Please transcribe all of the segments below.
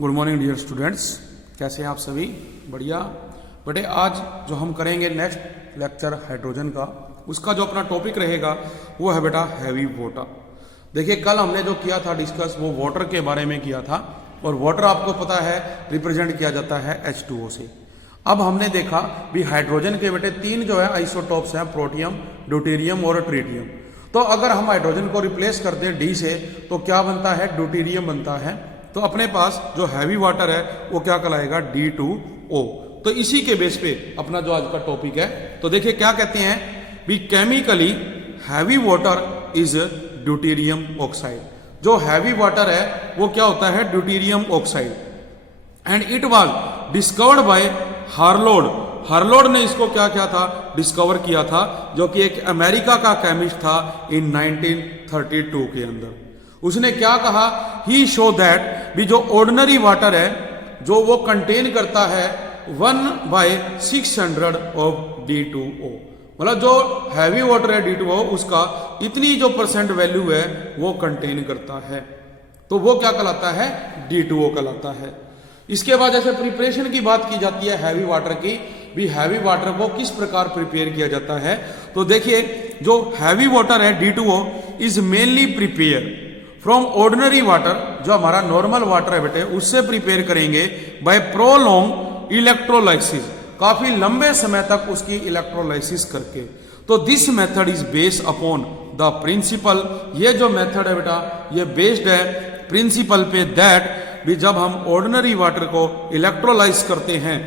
Good morning dear students, कैसे हैं आप सभी? बढ़िया बेटे। आज जो हम करेंगे नेक्स्ट लेक्चर हाइड्रोजन का, उसका जो अपना टॉपिक रहेगा वो है बेटा हैवी वाटर। देखिए कल हमने जो किया था डिस्कस वो वाटर के बारे में किया था, और वाटर आपको पता है रिप्रेजेंट किया जाता है H2O से। अब हमने देखा भी हाइड्रोजन के बेटे तीन जो है आइसोटॉप्स हैं, प्रोटियम, ड्यूटेरियम और ट्रिटियम। तो अगर हम हाइड्रोजन को रिप्लेस कर दें डी से तो क्या बनता है? ड्यूटेरियम बनता है। तो अपने पास जो हैवी वाटर है वो क्या कहलाएगा? D2O। तो इसी के बेस पे अपना जो आज का टॉपिक है, तो देखिए क्या कहते हैं भी chemically heavy water is deuterium oxide. जो हैवी वाटर है वो क्या होता है? Deuterium oxide. And it was discovered by Harold. Harold ने इसको क्या किया था? डिस्कवर किया था, जो कि एक अमेरिका का केमिस्ट था इन 1932 के अंदर। उसने क्या कहा? ही शो दैट भी जो ऑर्डिनरी वाटर है जो वो कंटेन करता है 1/600 ऑफ D2O। मतलब जो हैवी वाटर है D2O उसका इतनी जो परसेंट वैल्यू है वो कंटेन करता है, तो वो क्या कहलाता है? D2O कहलाता है। इसके बाद जैसे प्रिपरेशन की बात की जाती है हैवी वाटर की, भी हैवी वाटर को किस प्रकार प्रिपेयर किया जाता है, तो देखिए जो हैवी वाटर है D2O is mainly prepare from ordinary water. जो हमारा नॉर्मल वाटर है बेटे उससे प्रिपेयर करेंगे बाय प्रोलॉन्ग इलेक्ट्रोलाइसिस, काफी लंबे समय तक उसकी इलेक्ट्रोलाइसिस करके। तो this method is based upon the principle, ये जो मेथड है बेटा ये बेस्ड है प्रिंसिपल पे दैट भी जब हम ऑर्डिनरी वाटर को इलेक्ट्रोलाइज करते हैं,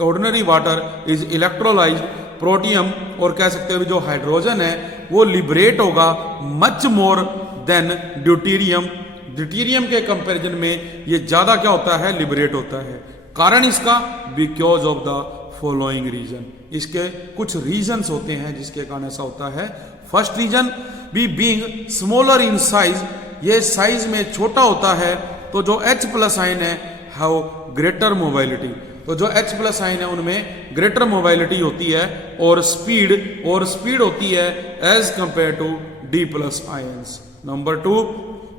ordinary water is electrolyse protium, और कह सकते हैं जो हाइड्रोजन है वो लिबरेट होगा much more than deuterium. Deuterium के कंपैरिजन में ये ज्यादा क्या होता है? लिबरेट होता है। कारण इसका because of the following reason, इसके कुछ रीजंस होते हैं जिसके कारण ऐसा होता है। First reason be being smaller in size, ये साइज में छोटा होता है। तो जो H+ आयन है हैव ग्रेटर मोबाइलिटी, तो जो H+ आयन है उनमें ग्रेटर मोबाइलिटी होती है और स्पीड होती है as compare to D+ ions. Number 2,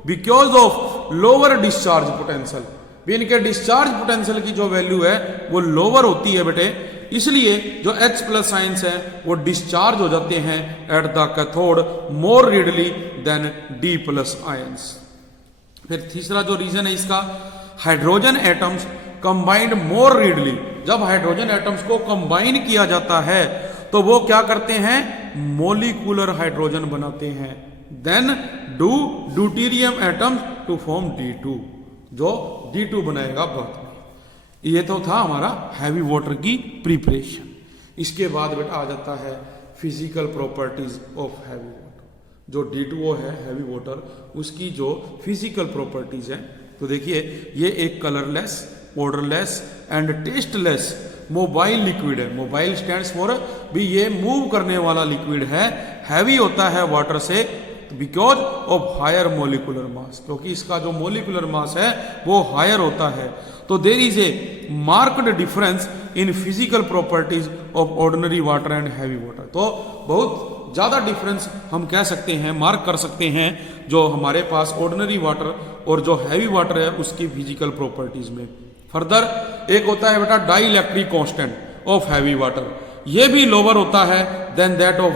because of lower discharge potential, भी इनके डिस्चार्ज पोटेंशियल की जो वैल्यू है वो लोअर होती है बेटे, इसलिए जो H+ आयंस है वो डिस्चार्ज हो जाते हैं at the cathode more readily than D+ ions. फिर तीसरा जो रीजन है इसका, hydrogen atoms combined more readily. जब हाइड्रोजन एटम्स को कंबाइन किया जाता है तो वो क्या करते हैं? मोलिकुलर हाइड्रोजन बनाते हैं। Then do deuterium atoms to form D2, जो D2 बनाएगा बाद में। ये तो था हमारा हैवी वाटर की प्रिपरेशन। इसके बाद बेटा आ जाता है physical properties of heavy water. जो D2O है हैवी वाटर, उसकी जो फिजिकल प्रॉपर्टीज है, तो देखिए ये एक colourless, odourless and tasteless mobile liquid है। मोबाइल स्टैंड्स फॉर भी ये मूव करने वाला लिक्विड है। हैवी होता है वाटर से because of higher molecular mass, क्योंकि इसका जो मोलिकुलर मास है वो हायर होता है। तो there is a marked difference in physical properties of ordinary water and heavy water. तो बहुत ज्यादा डिफरेंस हम कह सकते हैं, मार्क कर सकते हैं जो हमारे पास ऑर्डिनरी वाटर और जो हैवी वाटर है उसकी फिजिकल प्रॉपर्टीज में। फर्दर एक होता है बेटा dielectric constant of heavy water, ये भी लोअर होता है देन दैट ऑफ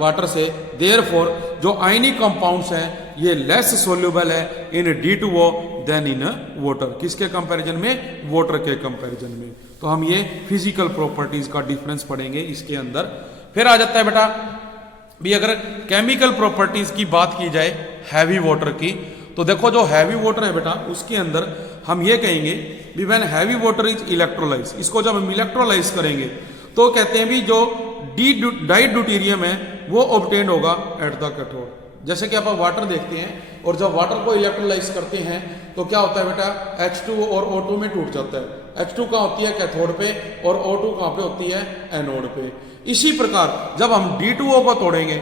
वाटर से। देयरफॉर जो आयनिक कंपाउंड्स हैं ये लेस सोल्यूबल है in D2O than in water. किसके कंपैरिजन में? वाटर के कंपैरिजन में। तो हम ये फिजिकल प्रॉपर्टीज का डिफरेंस पढ़ेंगे इसके अंदर। फिर आ जाता है बेटा भी अगर केमिकल प्रॉपर्टीज की बात की जाए हैवी वाटर की, तो देखो जो हैवी वाटर है बेटा उसके अंदर हम ये कहेंगे भी when heavy water is electrolyse, इसको जब हम इलेक्ट्रोलाइज करेंगे तो कहते हैं भी जो डाई ड्यूटेरियम है वो ऑब्टेन होगा एट द कैथोड। जैसे कि आप वाटर देखते हैं और जब वाटर को इलेक्ट्रोलाइज करते हैं तो क्या होता है बेटा? H2 और O2 में टूट जाता है। H2 कहाँ होती है? कैथोड पे, और O2 कहाँ पे होती है? एनोड पे। इसी प्रकार जब हम D2O को तोड़ेंगे,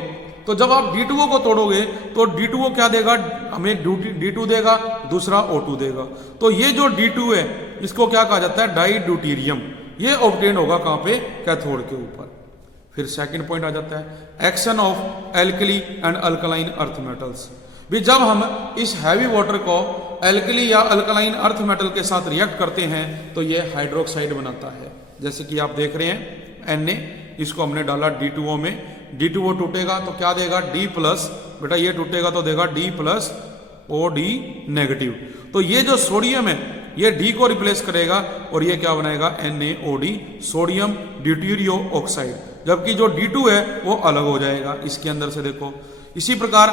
तो जब आप D2O को तोड़ोगे तो D2O क्या देगा हमें? D2 देगा, दूसरा O2 देगा। तो ये जो D2 है इसको क्या कहा जाता है? Die deuterium. ये ऑब्टेन होगा कहां पे? कैथोड के ऊपर। फिर सेकंड पॉइंट आ जाता है action of alkali and alkaline earth metals. भी जब हम इस हैवी वाटर को एल्कली या अल्कलाइन अर्थ मेटल के साथ रिएक्ट करते हैं तो ये हाइड्रोक्साइड बनाता है। जैसे कि आप देख रहे हैं Na, इसको हमने डाला D2O में, D2O टूटेगा तो क्या देगा D प्लस, बेटा ये टूटेगा तो देगा D प्लस OD नेगेटिव। तो ये जो सोडियम है ये D को रिप्लेस करेगा और ये क्या बनाएगा NaOD, सोडियम ड्यूटेरियो ऑक्साइड, जबकि जो D2 है वो अलग हो जाएगा इसके अंदर से। देखो इसी प्रकार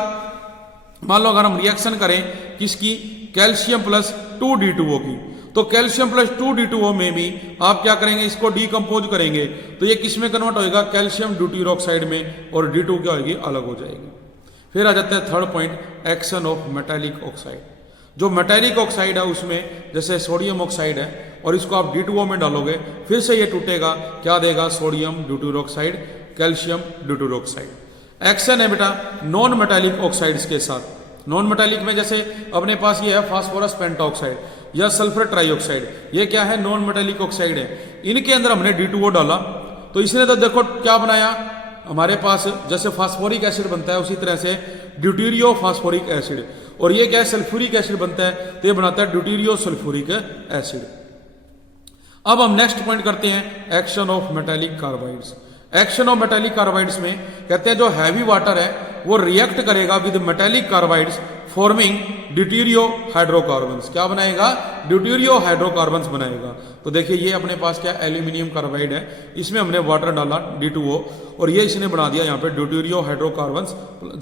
मान लो अगर हम रिएक्शन करें किसकी, कैल्शियम प्लस 2D2O की, तो कैल्शियम प्लस 2D2O में भी आप क्या करेंगे, इसको डीकंपोज करेंगे तो ये किस में कन्वर्ट होएगा, कैल्शियम ड्यूटेरियो ऑक्साइड में, और D2 क्या होगी, अलग हो जाएगी। फिर आ जाता है third point, action of metallic oxide. जो मेटालिक ऑक्साइड है उसमें जैसे सोडियम ऑक्साइड है और इसको आप D2O में डालोगे फिर से ये टूटेगा, क्या देगा, sodium deuterio oxide, calcium deuterio oxide. Action है बेटा नॉन मेटालिक ऑक्साइड्स के साथ। नॉन मेटालिक में जैसे अपने पास ये है फास्फोरस पेंटाऑक्साइड या सल्फर ट्राइऑक्साइड, ये क्या है, नॉन मेटालिक ऑक्साइड है। इनके अंदर हमने D2O डाला तो इसने तो देखो क्या बनाया, हमारे पास जैसे फास्फोरिक एसिड बनता है उसी तरह से ड्यूटेरियो फास्फोरिक एसिड, और ये क्या है, सल्फ्यूरिक एसिड बनता है तो ये बनाता है ड्यूटेरियो सल्फ्यूरिक एसिड। अब हम नेक्स्ट पॉइंट करते हैं, action of metallic carbides. Action of metallic carbides में कहते हैं जो हैवी वाटर है वो रिएक्ट करेगा with metallic carbides forming deuterio hydrocarbons. क्या बनाएगा, ड्यूटेरियो हाइड्रोकार्बन्स बनाएगा। तो देखिए ये अपने पास क्या एल्यूमिनियम कार्बाइड है, इसमें हमने वाटर डाला D2O और ये इसने बना दिया यहाँ पे ड्यूटेरियो हाइड्रोकार्बन्स।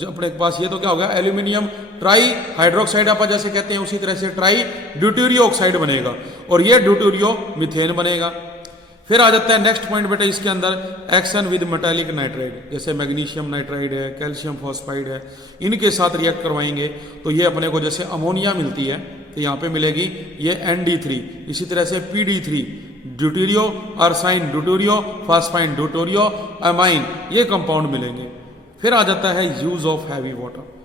अपने पास ये तो क्या हो गया, एल्यूमिनियम ट्राई हाइड्रोक्साइड आप जैसे कहते हैं उसी तरह से ट्राई ड्यूटेरियो ऑक्साइड बनेगा और ये ड्यूटेरियो मीथेन बनेगा। फिर आ जाता है नेक्स्ट पॉइंट बेटा इसके अंदर, एक्शन विद मेटालिक नाइट्राइड, जैसे मैग्नीशियम नाइट्राइड है, कैल्शियम फॉस्फाइड है, इनके साथ रिएक्ट करवाएंगे तो ये अपने को जैसे अमोनिया मिलती है तो यहाँ पे मिलेगी ये ND3, इसी तरह से PD3, ड्यूटेरियो अर्साइन, ड्यूटेरियो फास्फाइन, ड्यूटेरियो अमाइन, ये कंपाउंड मिलेंगे। फिर आ जाता है यूज ऑफ हैवी वाटर।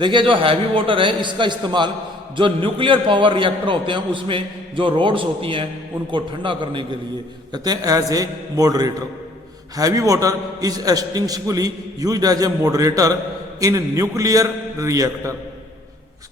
देखिए जो हैवी वाटर है इसका इस्तेमाल जो न्यूक्लियर पावर रिएक्टर होते हैं उसमें जो रोड्स होती हैं उनको ठंडा करने के लिए कहते हैं as a moderator. Heavy water is extensively used as a moderator in nuclear reactor.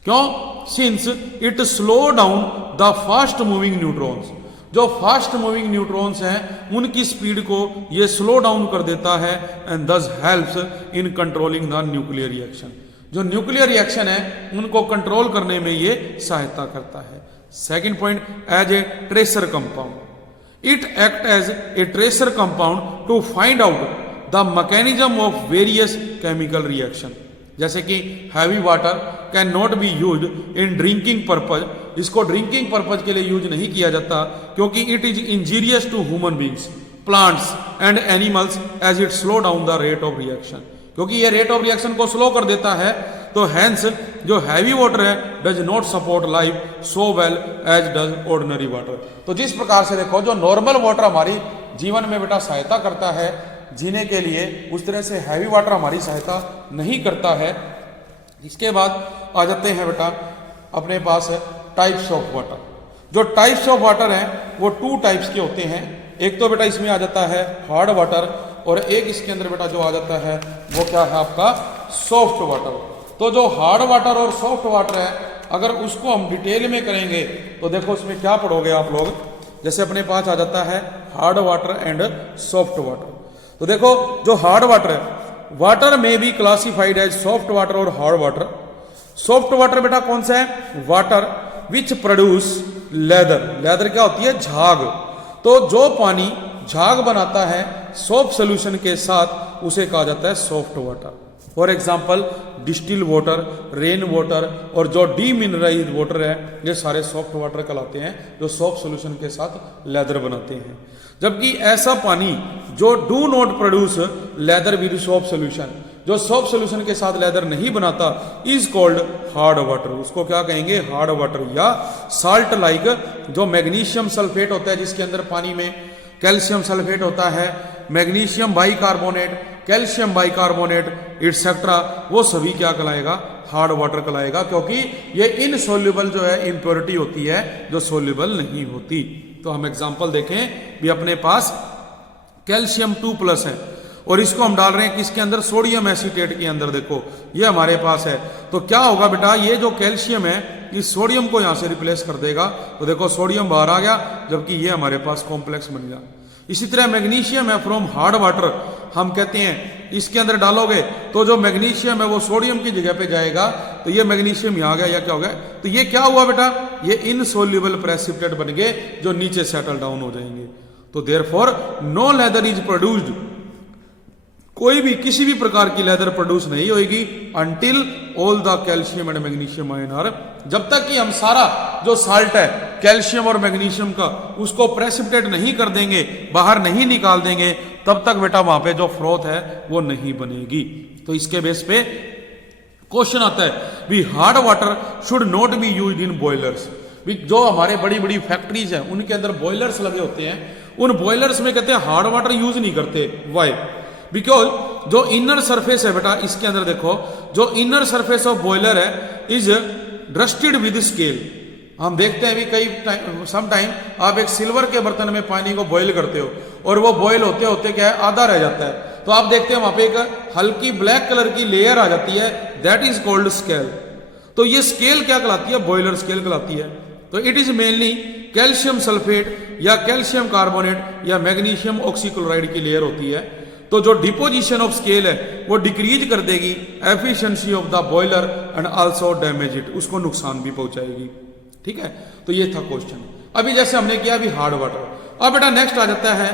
क्यों, since it slow down the fast moving neutrons. जो फास्ट मूविंग न्यूट्रॉन्स हैं उनकी स्पीड को ये स्लो डाउन कर देता है and thus helps in controlling the nuclear reaction. जो न्यूक्लियर रिएक्शन है उनको कंट्रोल करने में ये सहायता करता है। Second point, as a tracer compound. It act as a tracer compound to find out the mechanism of various chemical reaction. जैसे कि heavy water can not be used in drinking purpose, इसको drinking purpose के लिए use नहीं किया जाता क्योंकि it is injurious to human beings, plants and animals as it slow down the rate of reaction. क्योंकि ये रेट ऑफ रिएक्शन को स्लो कर देता है तो हैंस जो हैवी वाटर है does not support life so well as does ordinary water. तो जिस प्रकार से देखो जो नॉर्मल वाटर हमारी जीवन में बेटा सहायता करता है जीने के लिए, उस तरह से हैवी वाटर हमारी सहायता नहीं करता है। इसके बाद आ जाते हैं बेटा अपने पास है टाइप्स ऑफ वाटर। जो टाइप्स ऑफ वाटर हैं वो 2 टाइप्स के होते हैं। एक तो बेटा इसमें आ जाता है हार्ड वाटर और एक इसके अंदर बेटा जो आ जाता है वो क्या है आपका सॉफ्ट वाटर। तो जो हार्ड वाटर और सॉफ्ट वाटर है अगर उसको हम डिटेल में करेंगे तो देखो उसमें क्या पढ़ोगे आप लोग। जैसे अपने पास आ जाता है hard water and soft water. तो देखो जो हार्ड वाटर है, वाटर में be classified as soft water और हार्ड वाटर। सॉफ्ट वाटर बेटा कौन सा है, water which produce lather. Lather क्या होती है, झाग। तो जो पानी झाग बनाता है सॉफ्ट सोल्यूशन के साथ उसे कहा जाता है soft water. For example distil water, rain water और जो डीमिनरलाइज्ड वाटर है ये सारे सॉफ्ट वाटर कहलाते हैं जो सॉफ्ट सोल्यूशन के साथ लेदर बनाते हैं। जबकि ऐसा पानी जो do not produce lather with soft solution, जो सॉफ्ट सोल्यूशन के साथ लेदर नहीं बनाता, इज कॉल्ड हार्ड वाटर। उसको क्या कहेंगे, हार्ड वाटर। या साल्ट लाइक जो मैग्नीशियम सल्फेट होता है जिसके अंदर पानी में कैल्शियम सल्फेट होता है, magnesium bicarbonate, calcium bicarbonate etcetera, वो सभी क्या कहलाएगा, हार्ड वाटर कहलाएगा। क्योंकि ये इनसोल्यूबल जो है इम्प्योरिटी होती है जो सोल्यूबल नहीं होती। तो हम एग्जांपल देखें भी अपने पास कैल्शियम 2+ है और इसको हम डाल रहे हैं किसके अंदर, सोडियम एसीटेट के अंदर। देखो ये हमारे पास है तो क्या होगा बेटा, ये जो कैल्शियम है कि सोडियम को यहाँ से रिप्लेस कर देगा, तो देखो सोडियम बाहर आ गया, जबकि ये हमारे पास कॉम्प्लेक्स बन गया। इसी तरह मैग्नीशियम है फ्रॉम हार्ड वाटर, हम कहते हैं इसके अंदर डालोगे तो जो मैग्नीशियम है वो सोडियम की जगह पे जाएगा, तो ये मैग्नीशियम यहाँ आ गया, या क्या हो गया, तो ये क्या हुआ बेटा, ये इनसोल्यूबल प्रेसिपिटेट बन गए जो नीचे सेटल डाउन हो जाएंगे। तो therefore no lather is produced, कोई भी किसी भी प्रकार की लेदर प्रोड्यूस नहीं होगी until all the calcium and magnesium ion are, जब तक कि हम सारा जो साल्ट है कैल्शियम और मैग्नीशियम का उसको प्रेसिपिटेट नहीं कर देंगे, बाहर नहीं निकाल देंगे, तब तक बेटा वहां पे जो फ्रोथ है वो नहीं बनेगी। तो इसके बेस पे क्वेश्चन आता है भी hard water should not be used in boilers. जो हमारे बड़ी बड़ी फैक्ट्रीज हैं उनके अंदर बॉयलर्स लगे होते हैं, उन बॉयलर्स में कहते हैं हार्ड वाटर यूज नहीं करते। वाई? बिकॉज जो इनर सरफेस है बेटा, इसके अंदर देखो जो इनर सरफेस ऑफ बॉयलर है इज रस्टेड विद स्केल। हम देखते हैं भी कई सम टाइम आप एक सिल्वर के बर्तन में पानी को बॉईल करते हो और वो बॉईल होते होते क्या है आधा रह जाता है, तो आप देखते हैं वहां पे एक हल्की ब्लैक कलर की लेयर आ जाती है, दैट इज कॉल्ड स्केल। तो ये स्केल क्या कहलाती है? बॉयलर स्केल कहलाती है। तो it is mainly calcium sulphate या कैल्शियम कार्बोनेट या मैग्नीशियम ऑक्सीक्लोराइड की लेयर होती है। तो जो डिपोजिशन ऑफ स्केल है वो डिक्रीज कर देगी efficiency of the boiler and also damage it, उसको नुकसान भी पहुंचाएगी। ठीक है, तो ये था क्वेश्चन। अभी जैसे हमने किया अभी हार्ड वाटर, अब बेटा नेक्स्ट आ जाता है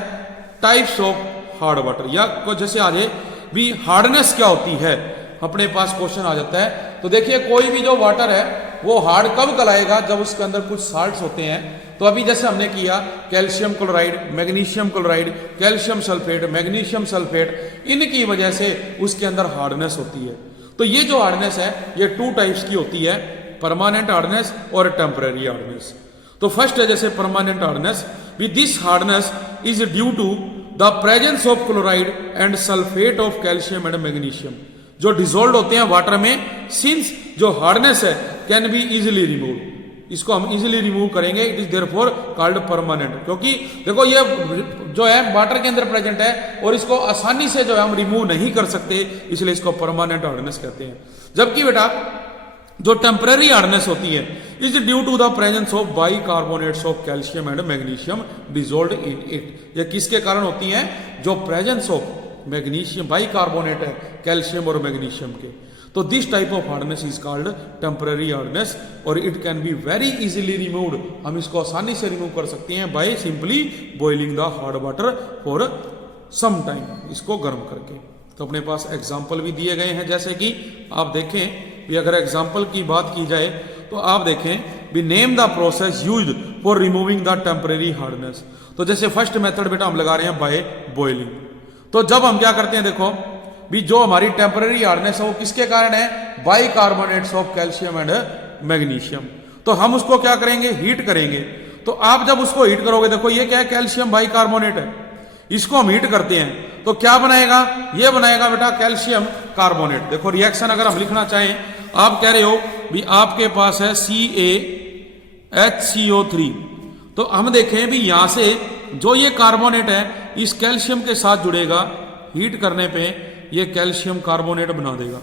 टाइप्स ऑफ हार्ड वाटर, या जैसे आ जाए भी हार्डनेस क्या होती है, अपने पास क्वेश्चन आ जाता है। तो देखिए कोई भी जो वाटर है वो हार्ड कब कहलाएगा? जब उसके अंदर कुछ साल्ट्स होते हैं। तो अभी जैसे हमने किया calcium chloride, magnesium chloride, calcium sulphate, magnesium sulphate, इनकी वजह से उसके अंदर हार्डनेस होती है। तो ये जो हार्डनेस है ये टू टाइप्स की होती है, परमानेंट हार्डनेस और टेम्पररी हार्डनेस। तो फर्स्ट है जैसे permanent hardness, with this hardness is due to the presence of chloride and sulphate of calcium and magnesium, जो डिसॉल्व होते हैं वाटर में। सिंस जो हार्डनेस है कैन बी इजिली रिमूव, इसको हम इजिली रिमूव करेंगे, it is therefore called permanent. क्योंकि देखो ये जो है वाटर के अंदर प्रेजेंट है और इसको आसानी से जो है हम रिमूव नहीं कर सकते, इसलिए इसको परमानेंट हार्डनेस कहते हैं। जबकि बेटा जो टेम्पररी हार्डनेस होती है is due to the presence of bicarbonates of calcium and magnesium dissolved in it. ये किसके कारण होती है? जो प्रेजेंस ऑफ मैग्नीशियम बाइकार्बोनेट है कैल्शियम और मैग्नीशियम के। तो this type of hardness is called temporary hardness और it can be very easily removed, हम इसको आसानी से रिमूव कर सकते हैं by simply boiling the hard water for some time, इसको गर्म करके। तो अपने पास एग्जाम्पल भी दिए गए हैं, जैसे कि आप देखें भी अगर एग्जाम्पल की बात की जाए तो आप देखें भी name the process used for removing the temporary hardness. तो जैसे फर्स्ट मेथड बेटा हम लगा रहे हैं बाय बॉइलिंग। तो जब हम क्या करते हैं देखो भी जो हमारी टेम्पररी हार्डनेस है वो किसके कारण है? Bicarbonates of calcium and magnesium. तो हम उसको क्या करेंगे? हीट करेंगे। तो आप जब उसको हीट करोगे, देखो ये क्या है? कैल्शियम बाइकार्बोनेट है, इसको हम हीट करते हैं तो क्या बनाएगा? ये बनाएगा बेटा कैल्शियम कार्बोनेट। देखो रिएक्शन अगर हम लिखना चाहें, आप कह रहे हो भी आपके पास है CaHCO3, तो हम देखें भी यहां से जो ये कार्बोनेट है इस कैल्शियम के साथ जुड़ेगा, हीट करने पे ये कैल्शियम कार्बोनेट बना देगा।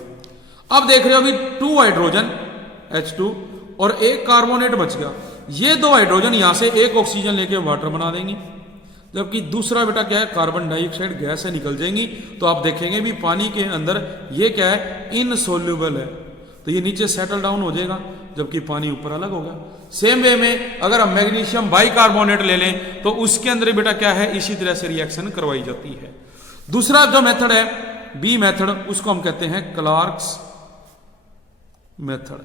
अब देख रहे हो अभी 2 हाइड्रोजन H2 और एक कार्बोनेट बच गया, ये 2 हाइड्रोजन यहां से एक ऑक्सीजन लेके वाटर बना देंगी, जबकि दूसरा बेटा क्या है? कार्बन डाइऑक्साइड गैस से निकल जाएंगी। तो आप देखेंगे भी पानी के अंदर ये क्या है? इनसोल्यूबल है, तो ये नीचे सेटल डाउन हो जाएगा, जबकि पानी ऊपर अलग होगा। सेम वे में अगर हम मैग्नीशियम बाइकार्बोनेट ले लें तो उसके अंदर बेटा क्या है? इसी तरह से रिएक्शन करवाई जाती है। दूसरा जो मेथड है बी मेथड, उसको हम कहते हैं क्लार्क्स मेथड,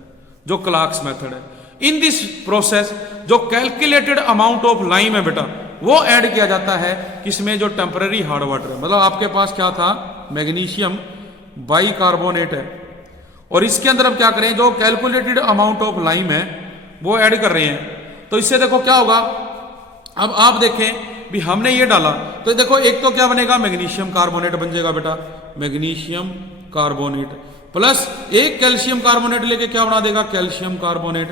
जो क्लार्क्स मेथड है। इन दिस प्रोसेस जो कैलकुलेटेड अमाउंट ऑफ लाइम है बेटा वो ऐड किया जाता है, किसमें? जो टेम्पररी हार्ड वाटर है। मतलब आपके पास क्या था? मैग्नीशियम बाइकार्बोनेट है और इसके अंदर हम क्या करें? जो कैलकुलेटेड अमाउंट ऑफ लाइम है वो ऐड कर रहे हैं। तो इससे देखो क्या होगा, अब आप देखें भी हमने ये डाला तो देखो एक तो क्या बनेगा? मैग्नीशियम कार्बोनेट बन जाएगा बेटा, मैग्नीशियम कार्बोनेट प्लस एक कैल्शियम कार्बोनेट लेके क्या बना देगा? कैल्शियम कार्बोनेट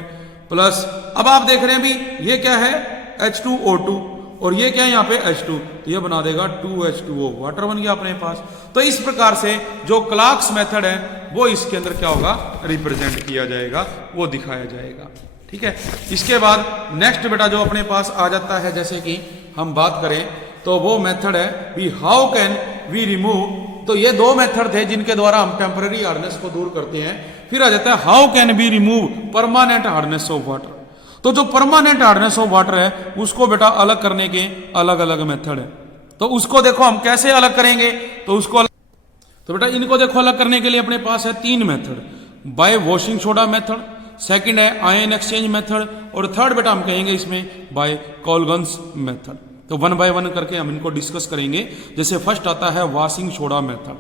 प्लस, अब आप देख रहे हैं भी ये क्या है? H2O2 और ये क्या है यहाँ पे? H2, तो ये बना देगा 2H2O, वाटर बन गया अपने पास। तो इस प्रकार से जो क्लार्क्स मेथड है वो इसके अंदर क्या होगा, रिप्रेजेंट किया जाएगा, वो दिखाया जाएगा। ठीक है, इसके बाद नेक्स्ट बेटा जो अपने पास आ जाता है, जैसे कि हम बात करें तो वो मेथड है we how can we remove. तो ये दो मेथड थे जिनके द्वारा हम टेम्पररी हार्डनेस को दूर करते हैं। फिर आ जाता है how can we remove permanent hardness of water. तो जो परमानेंट हार्डनेस ऑफ वाटर है उसको बेटा अलग करने के अलग अलग मेथड है। तो उसको देखो हम कैसे अलग करेंगे, तो बेटा इनको देखो अलग करने के लिए अपने पास है 3 method, bye washing soda method, second है आयन एक्सचेंज मेथड, और थर्ड बेटा हम कहेंगे इसमें बाय कोलगन्स मेथड। तो 1 बाय 1 करके हम इनको डिस्कस करेंगे। जैसे फर्स्ट आता है washing soda method.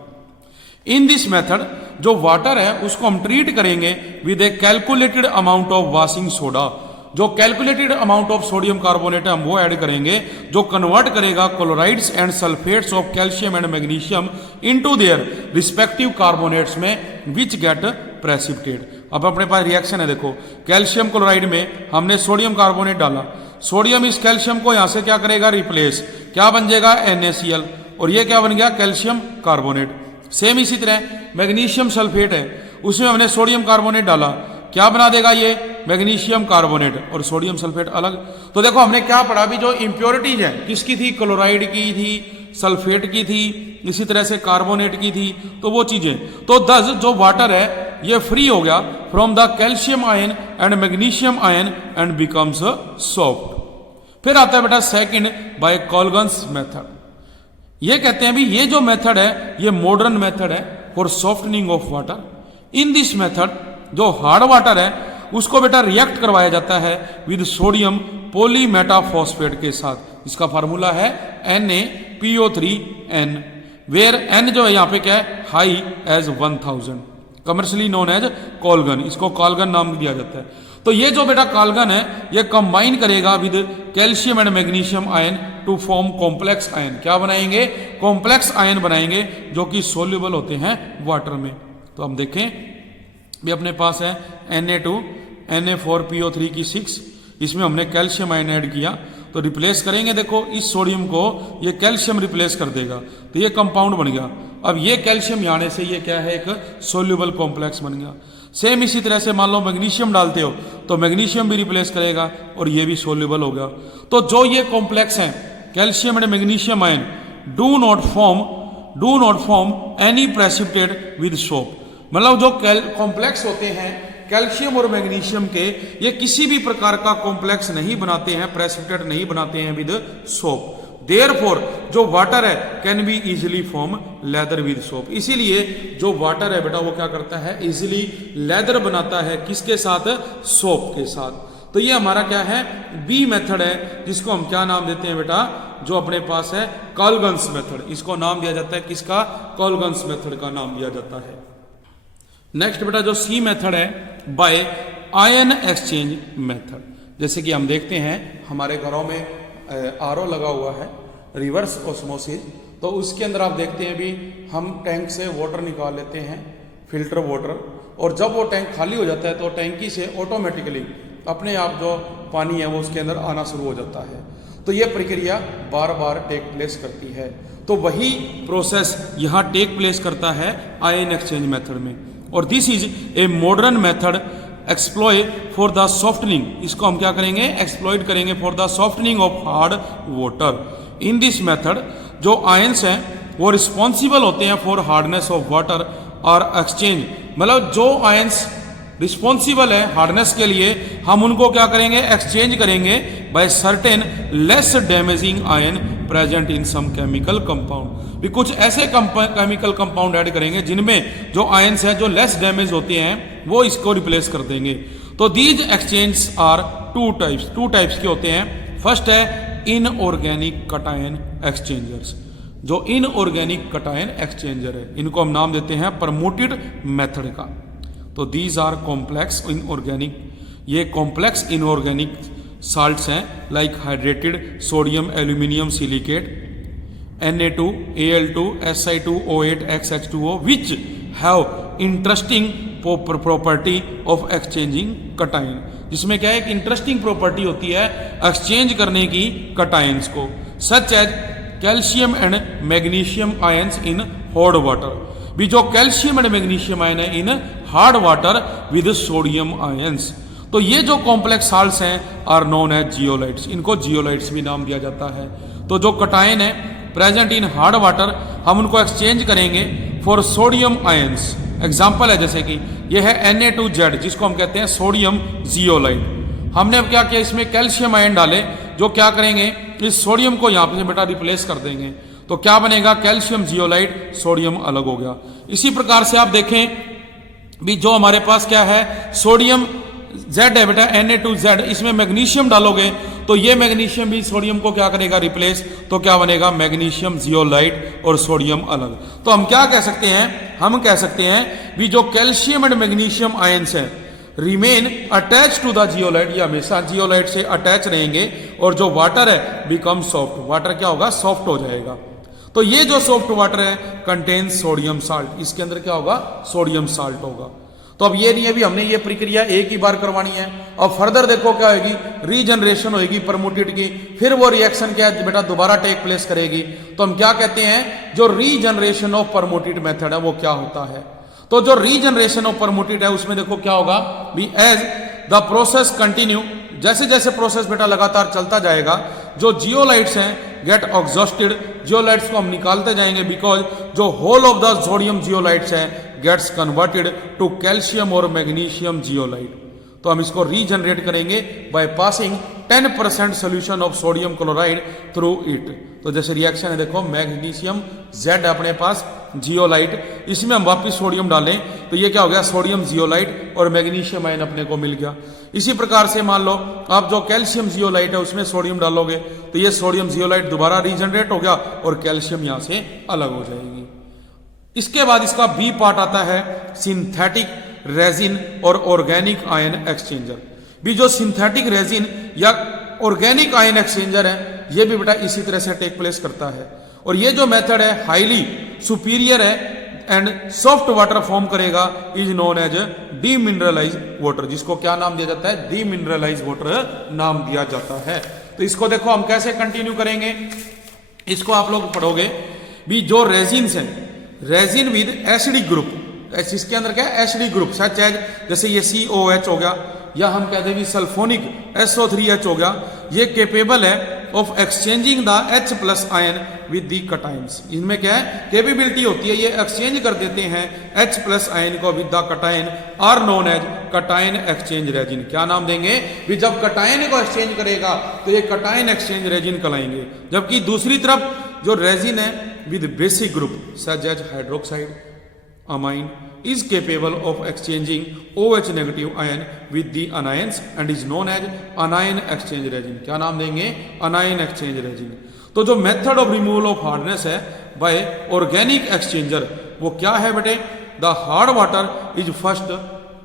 In this method जो वाटर है उसको हम ट्रीट करेंगे with a calculated amount of washing soda. जो calculated amount of sodium carbonate है हम वो ऐड करेंगे, जो कन्वर्ट करेगा chlorides and sulphates of calcium and magnesium into their respective carbonates में विच गेट प्रेसिपिटेट। अब अपने पास रिएक्शन है, देखो कैल्शियम क्लोराइड में हमने सोडियम कार्बोनेट डाला, सोडियम इस कैल्शियम को यहां से क्या करेगा, रिप्लेस, क्या बन जाएगा NaCl, और ये क्या बन गया कैल्शियम कार्बोनेट। सेम इसी तरह मैग्नीशियम सल्फेट है, उसमें हमने सोडियम कार्बोनेट डाला, क्या बना देगा ये मैग्नीशियम कार्बोनेट, और सोडियम सल्फेट अलग। तो देखो हमने क्या पढ़ा, भी जो इंप्योरिटीज है किसकी थी, क्लोराइड की थी, सल्फेट की थी, इसी तरह से कार्बोनेट की थी, तो वो चीजें। तो दस जो वाटर है ये फ्री हो गया from the calcium ion and magnesium ion and becomes soft. फिर आता है बेटा सेकंड बाय कोलगन्स मेथड। ये कहते हैं भी ये जो मेथड है ये मॉडर्न मेथड है for softening of water. In this method जो हार्ड वाटर है उसको बेटा रिएक्ट करवाया जाता है विद सोडियम पॉलीमेटाफॉस्फेट के साथ। इसका फार्मूला है NaPO3N, वेयर N जो है यहाँ पे क्या है, high as 1000, commercially known as Calgon, इसको कोलगन नाम दिया जाता है। तो ये जो बेटा कोलगन है ये कंबाइन करेगा with calcium and magnesium ion to form complex ion. क्या बनाएंगे, कॉम्प्लेक्स आयन बनाएंगे जो कि सोल्यूबल होते हैं वाटर में। तो हम देखें भी अपने पास है Na2 Na4PO3 की 6, इसमें हमने कैल्शियम आयन ऐड किया, तो रिप्लेस करेंगे, देखो इस सोडियम को ये कैल्शियम रिप्लेस कर देगा, तो ये कंपाउंड बन गया। अब ये कैल्शियम आने से ये क्या है, एक सोल्यूबल कॉम्प्लेक्स बन गया। सेम इसी तरह से मान लो मैग्नीशियम डालते हो तो मैग्नीशियम भी रिप्लेस करेगा और ये भी सोल्यूबल हो गया। तो जो ये कॉम्प्लेक्स है calcium and magnesium ion do not form any precipitate with soap. मतलब जो कॉम्प्लेक्स होते हैं कैल्शियम और मैग्नीशियम के, ये किसी भी प्रकार का कॉम्प्लेक्स नहीं बनाते हैं, प्रेसिपिटेट नहीं बनाते हैं विद सोप। देयरफॉर जो वाटर है can be easily form lather with soap. इसीलिए जो वाटर है बेटा वो क्या करता है, इजिली लेदर बनाता है, किसके साथ, सोप के साथ। तो ये हमारा क्या है, बी मेथड है, जिसको हम क्या नाम देते हैं बेटा, जो अपने पास है कोलगन्स मेथड। इसको नाम दिया जाता है किसका, कोलगन्स मेथड का नाम दिया जाता है। नेक्स्ट बेटा जो सी मेथड है बाय आयन एक्सचेंज मेथड। जैसे कि हम देखते हैं हमारे घरों में RO लगा हुआ है, रिवर्स ऑस्मोसिस, तो उसके अंदर आप देखते हैं भी हम टैंक से वाटर निकाल लेते हैं, फिल्टर वाटर, और जब वो टैंक खाली हो जाता है तो टैंकी से ऑटोमेटिकली अपने आप जो पानी है वो उसके अंदर आना शुरू हो जाता है। तो ये प्रक्रिया बार बार टेक प्लेस करती है। तो वही प्रोसेस यहाँ टेक प्लेस करता है आयन एक्सचेंज मेथड में, और this is a modern method एक्सप्लॉय for the softening. इसको हम क्या करेंगे, एक्सप्लॉइट करेंगे for the softening of hard water. In this method जो आयंस हैं वो रिस्पॉन्सिबल होते हैं फॉर हार्डनेस ऑफ वाटर और एक्सचेंज। मतलब जो आयंस रिस्पॉन्सिबल है हार्डनेस के लिए, हम उनको क्या करेंगे, एक्सचेंज करेंगे by certain less damaging ion present in some chemical compound. भी कुछ ऐसे केमिकल कंपाउंड ऐड करेंगे जिनमें जो आयंस हैं जो लेस डैमेज होते हैं वो इसको रिप्लेस कर देंगे। तो these exchange are two types के होते हैं। फर्स्ट है इनऑर्गेनिक कटायन एक्सचेंजर्स। जो इनऑर्गेनिक कटायन एक्सचेंजर है इनको हम नाम देते हैं प्रमोटेड मेथड का। तो दीज आर कॉम्प्लेक्स इनऑर्गेनिक, ये कॉम्प्लेक्स इनऑर्गेनिक साल्ट्स हैं like hydrated sodium aluminium silicate, Na2, Al2, Si2O8, XH2O which have interesting property of exchanging cation। जिसमें क्या है, एक इंटरेस्टिंग प्रॉपर्टी होती है एक्सचेंज करने की कटायंस को, such as calcium and magnesium ions in hot water. भी जो कैल्शियम एंड मैग्नीशियम आयन है in hard water with sodium ions. तो ये जो कॉम्प्लेक्स साल्ट्स हैं आर नोन एज जियोलाइट्स, इनको जियोलाइट्स भी नाम दिया जाता है। तो जो कटायन है प्रेजेंट इन हार्ड वाटर हम उनको एक्सचेंज करेंगे फॉर सोडियम आयंस। एग्जाम्पल है जैसे कि ये है Na2Z जिसको हम कहते हैं सोडियम जियोलाइट। हमने अब क्या किया, इसमें कैल्शियम आयन डाले जो क्या करेंगे, इस सोडियम को यहाँ पे बेटा रिप्लेस कर देंगे। तो क्या बनेगा, कैल्शियम जियोलाइट, सोडियम अलग हो गया। इसी प्रकार से आप देखें भी जो हमारे पास क्या है सोडियम Z है बेटा Na2Z, इसमें मैग्नीशियम डालोगे तो ये मैग्नीशियम भी सोडियम को क्या करेगा, रिप्लेस। तो क्या बनेगा, मैग्नीशियम जियोलाइट और सोडियम अलग। तो हम क्या कह सकते हैं, हम कह सकते हैं भी जो कैल्शियम एंड मैग्नीशियम आयंस हैं remain attach to the zeolite, ये हमेशा जियोलाइट से अटैच रहेंगे। और जो वाटर है बिकम सॉफ्ट, वाटर क्या होगा, सॉफ्ट हो जाएगा। तो ये जो सॉफ्ट वाटर है कंटेन सोडियम साल्ट, इसके अंदर क्या होगा, सोडियम साल्ट होगा। तो अब ये नहीं है भी हमने ये प्रक्रिया एक ही बार करवानी है। अब फर्दर देखो क्या होगी, रीजनरेशन होगी परमुटेड की, फिर वो रिएक्शन क्या है बेटा दोबारा टेक प्लेस करेगी। तो हम क्या कहते हैं, जो रीजनरेशन ऑफ परमुटेड मेथड है वो क्या होता है। तो जो रीजनरेशन ऑफ परमुटेड है उसमें देखो क्या होगा भी एज द प्रोसेस कंटिन्यू, जैसे जैसे प्रोसेस बेटा लगातार चलता जाएगा जो जियोलाइट्स हैं गेट एग्जॉस्टेड, जियोलाइट्स को हम निकालते जाएंगे बिकॉज जो whole of the sodium zeolites है गेट्स कन्वर्टेड टू कैल्शियम और मैग्नीशियम जियोलाइट। तो हम इसको रीजनरेट करेंगे by passing 10% solution of sodium chloride through it. तो जैसे रिएक्शन है देखो, मैग्नीशियम Z अपने पास जियोलाइट, इसमें हम वापस सोडियम डालें तो ये क्या हो गया, सोडियम जियोलाइट और मैग्नीशियम आयन अपने को मिल गया। इसी प्रकार से मान लो आप जो कैल्शियम जियोलाइट है उसमें सोडियम डालोगे तो ये सोडियम जियोलाइट दोबारा रीजनरेट हो गया और कैल्शियम यहां से अलग हो जाएगी। इसके बाद इसका बी पार्ट आता है सिंथेटिक रेजिन और ऑर्गेनिक आयन एक्सचेंजर। भी जो सिंथेटिक रेजिन या ऑर्गेनिक आयन एक्सचेंजर है ये भी बेटा इसी तरह से टेक प्लेस करता है। और ये जो मेथड है हाईली सुपीरियर है एंड सॉफ्ट वाटर फॉर्म करेगा, is known as demineralise water, जिसको क्या नाम दिया जाता है, डीमिनरलाइज वाटर नाम दिया जाता है। तो इसको देखो हम कैसे कंटिन्यू करेंगे, इसको आप लोग पढ़ोगे भी जो रेजिन्स हैं, रेजिन विद एसिडिक ग्रुप, इसके अंदर क्या है एसिडिक ग्रुप सच एज जैसे ये COH हो गया या हम कहते हैं सल्फोनिक SO3H हो गया, ये केपेबल है of exchanging the H+ ion with the cations. इनमें क्या है कैपेबिलिटी होती है, ये एक्सचेंज कर देते हैं H+ आयन को with the cation, are known as cation exchange resin. क्या नाम देंगे भी जब कटायन को एक्सचेंज करेगा तो ये कटायन एक्सचेंज रेजिन कहलाएंगे। जबकि दूसरी तरफ जो रेजिन है with basic group such as hydroxide amine is capable of exchanging OH negative ion with the anions and is known as anion exchange resin। क्या नाम देंगे, anion exchange resin। तो जो method of removal of hardness है bye organic exchanger वो क्या है बेटे, the hard water is first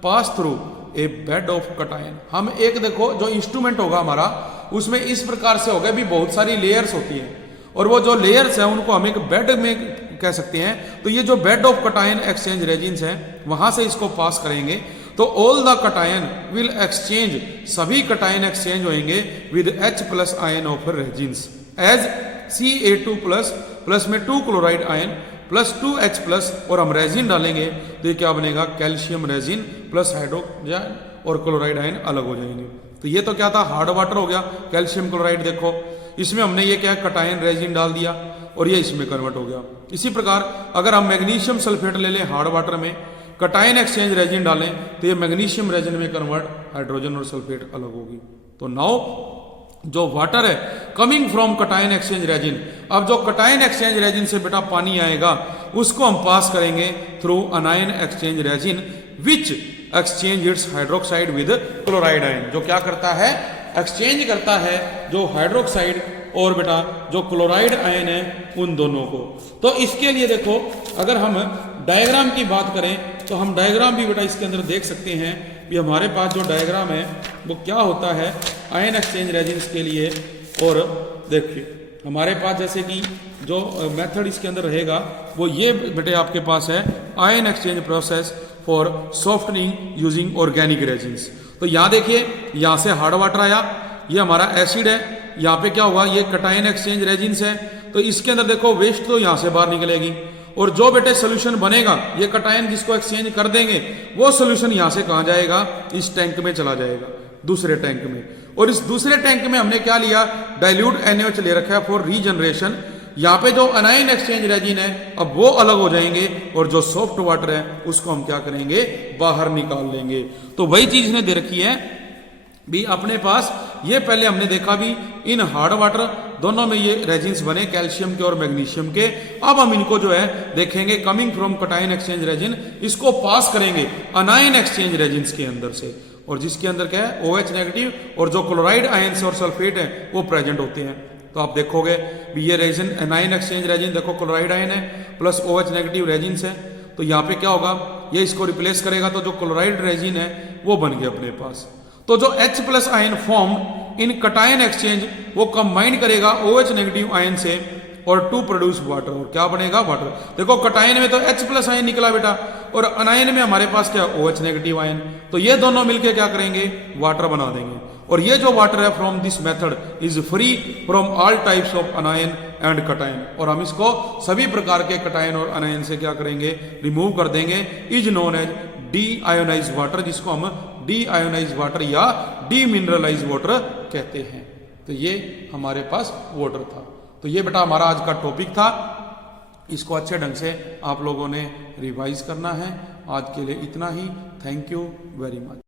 pass through a bed of cation. हम एक देखो जो इंस्ट्रूमेंट होगा हमारा उसमें इस प्रकार से होगा भी बहुत सारी लेयर्स होती है और वो जो लेयर्स है उनको हम एक बेड में कह सकते हैं। तो ये जो bed of cation exchange resins हैं वहां से इसको पास करेंगे तो all the cation will exchange, सभी कटायन एक्सचेंज होंगे with H+ ion of resins as Ca2+ में 2 क्लोराइड आयन प्लस 2H+ और हम रेजिन डालेंगे तो ये क्या बनेगा, कैल्शियम रेजिन प्लस हाइड्रोजन और क्लोराइड आयन अलग हो जाएंगे। तो ये तो क्या था, हार्ड वाटर हो गया, कैल्शियम क्लोराइड देखो इसमें हमने ये क्या कटायन रेजिन डाल दिया और ये इसमें कन्वर्ट हो गया। इसी प्रकार अगर हम मैग्नीशियम सल्फेट ले लें हार्ड वाटर में, कटायन एक्सचेंज रेजिन डालें तो ये मैग्नीशियम रेजिन में कन्वर्ट, हाइड्रोजन और सल्फेट अलग होगी। तो नाउ जो वाटर है coming from cation exchange resin, अब जो कटायन एक्सचेंज रेजिन से बेटा पानी आएगा उसको हम पास करेंगे through अनायन exchange resin which exchange it's hydroxide with chloride ion. जो क्या करता है, एक्सचेंज करता है जो हाइड्रोक्साइड और बेटा जो क्लोराइड आयन है उन दोनों को। तो इसके लिए देखो अगर हम डायग्राम की बात करें तो हम डायग्राम भी बेटा इसके अंदर देख सकते हैं कि हमारे पास जो डायग्राम है वो क्या होता है आयन एक्सचेंज रेजिन्स के लिए। और देखिए हमारे पास जैसे कि जो मेथड इसके अंदर रहेगा वो ये बेटे आपके पास है ion exchange process for softening using organic resins. तो यहाँ देखिए यहाँ से हार्ड वाटर आया, ये हमारा एसिड है, यहाँ पे क्या हुआ ये कटायन एक्सचेंज रेजिन्स है। तो तो इसके अंदर देखो वेस्ट तो यहां से बाहर निकलेगी, और जो बेटे सोल्यूशन बनेगा ये कटायन जिसको एक्सचेंज कर देंगे वो सोल्यूशन यहां से कहां जाएगा, इस टैंक में चला जाएगा, दूसरे टैंक में। और इस दूसरे टैंक में हमने क्या लिया, डाइल्यूट NaOH ले रखा है फॉर रीजनरेशन। यहाँ पे जो अनायन एक्सचेंज रेजिन है अब वो अलग हो जाएंगे, और जो सॉफ्ट वाटर है उसको हम क्या करेंगे, बाहर निकाल लेंगे। तो वही चीज ने दे रखी है भी अपने पास, ये पहले हमने देखा भी इन हार्ड वाटर दोनों में ये रेजिन्स बने कैल्शियम के और मैग्नीशियम के। अब हम इनको जो है देखेंगे coming from cation exchange resin, इसको पास करेंगे अनायन एक्सचेंज रेजिन्स के अंदर से, और जिसके अंदर क्या है OH नेगेटिव, और जो क्लोराइड आयंस और सल्फेट है वो प्रेजेंट होते हैं। तो आप देखोगे भी ये रेजिन अनायन एक्सचेंज रेजिन देखो क्लोराइड आयन है प्लस OH नेगेटिव रेजिन्स है, तो यहाँ पे क्या होगा, ये इसको रिप्लेस करेगा, तो जो क्लोराइड रेजिन है वो बन गया अपने पास। तो जो H plus ion form in cation exchange वो कंबाइन करेगा OH नेगेटिव आयन से और टू प्रोड्यूस वाटर, और क्या बनेगा, वाटर। देखो कटायन में तो H प्लस आयन निकला बेटा, और अनायन में हमारे पास क्या OH नेगेटिव आयन, तो ये दोनों मिलके क्या करेंगे, वाटर बना देंगे। और ये जो वाटर है from this method is free from all types of अनायन and cation, और हम इसको सभी प्रकार के कटायन और अनायन से क्या करेंगे, रिमूव कर देंगे। Is known as deionise water, जिसको हम डी आयोनाइज वाटर या डी मिनरलाइज वाटर कहते हैं। तो ये हमारे पास वाटर था। तो ये बेटा हमारा आज का टॉपिक था, इसको अच्छे ढंग से आप लोगों ने रिवाइज करना है। आज के लिए इतना ही, थैंक यू वेरी मच।